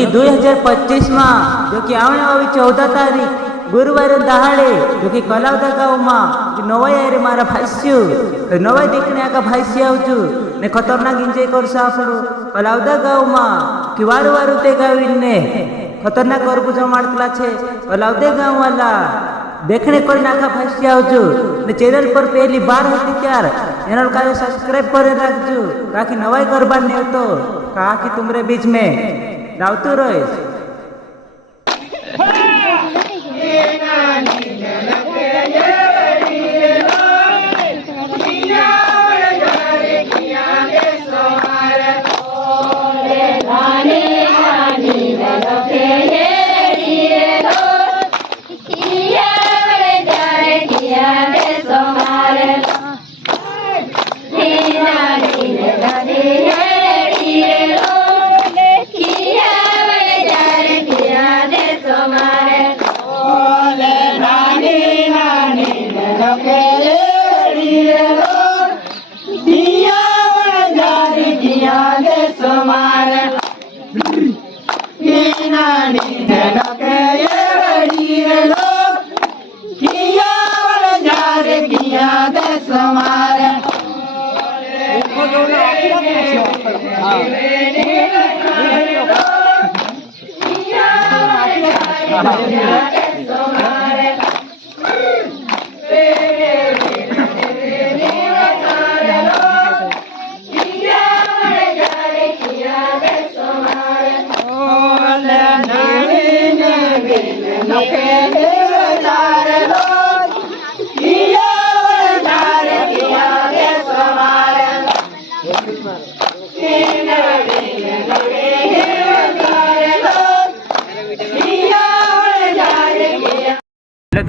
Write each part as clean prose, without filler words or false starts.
कि 2025 में जो कि आने वाली 14 तारीख गुरुवार दहाड़े जो कि कलावदा गाँव में नवाई आए मारा भाष्य नवाई देखने आका भाष्य आवजू ने खतरनाक एंजॉय करशो आपणो कलावदा गाँव में कि वारु वारु ते गावीने खतरनाक करबूजा मारतला छे कलावदा गाँव वाला देखने को नाका भाष्य आवजू ने चैनल पर पहली बार होती त्यार चैनल का सब्सक्राइब कर रखजू ताकि नवाई करबा ने तो कहा कि तुमरे बीच में रावतू रहे।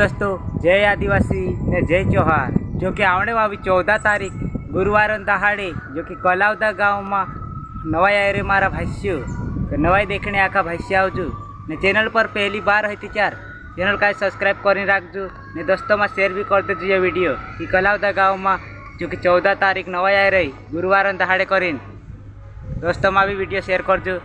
दोस्तों जय आदिवासी ने जय चौहान जो कि आने वाली 14 तारीख गुरुवार दहाड़े जो कि कलावदा गाँव में नवाई आए मारा भाष्य तो नवाई देखने आखा भाष्य आवजू ने चैनल पर पहली बार है त्यार चैनल का सब्सक्राइब कर रखजू ने दोस्तों में शेयर भी कर देजू ये वीडियो कि कलावदा गाँव में जो कि 14 तारीख नवाई आए रही गुरुवार दहाड़े करीन दोस्तों में भी वीडियो शेयर करजू।